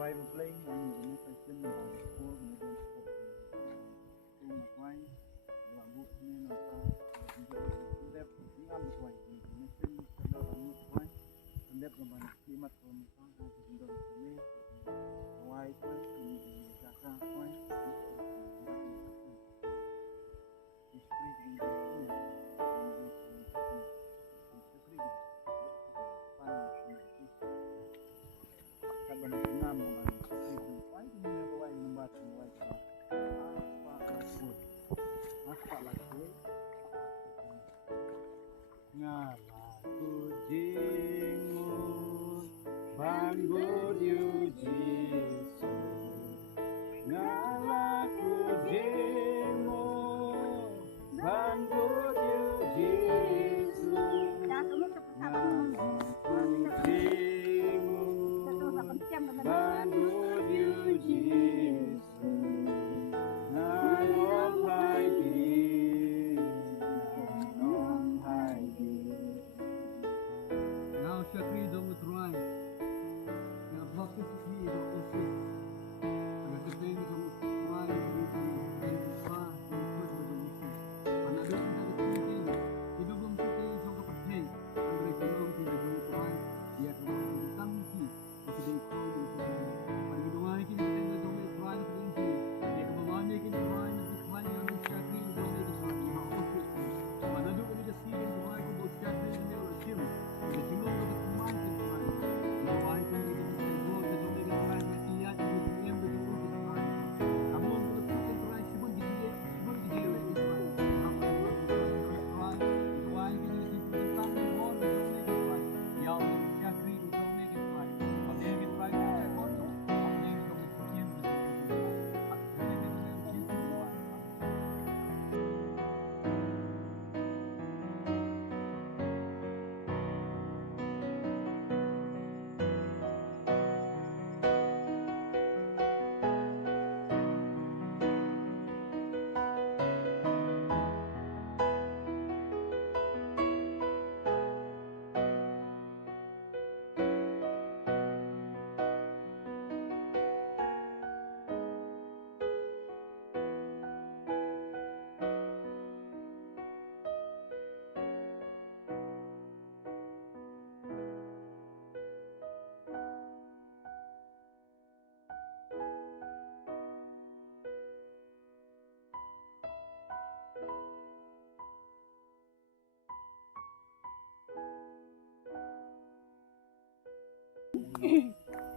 While playing, ini question about school, kemudian main lagu ini nota pendep ngam tuai mesin kalau kamu tuai pendep gambar kimat kalau misalnya gendong ini tuai tuai ini jaga tuai istri ini Ngalaku jingmu bangun you Jesus Ngalaku jingmu bangun you Jesus Ngalaku jingmu bangun you Jesus Nayong haidi Syakri dong utruan, na bakit si dong usit, ang kateng dong utruan, ang pa, ang pwede dong usit. Panadot sa katingin, idugong sa kayo sa kapatid, ang rekulong sa dong utruan, iya kung tangki, kasi dong ko dong utruan. Ang ginawa kini kateng dong utruan sa katingin, iya kabamami kini utruan ng utruan ng Syakri dong utruan, iya usit. Panadot kini kasi yung ginawa ko dong Syakri ng usit.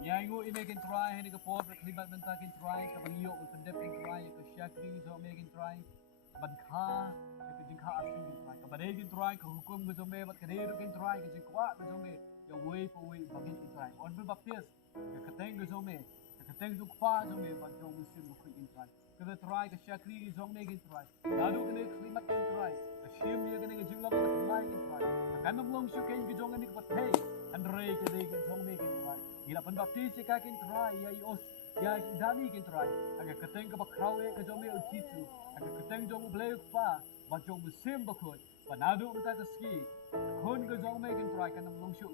Nyango imagine try hindi ka po reklibat man takin try kabangiyo ul pendep try ka syakri so imagine try badkha ka jingkha asin try ka badegin try ka hukum ka zombe bat kaderu kin try ka jingkwa ka zombe ya way for way bagin try on bil baptis ka kateng ka zombe ka kateng zuk fa zombe bat jong musim ko in try ka try ka syakri zong megin try daru ka ne klimat kin try ka shim ye ka ne jingla ka mai kin try ka kanam long shu ken ka jong ani ka pat hey Andre ka de ka zong megin try Gila baptis ka kin try ya ios ya dali kin try aga kateng ka bakrawe ka jome uchitu aga kateng jong bleu pa ba jong musim bakut panado ta ski kon ka jong me kin try kanam long shu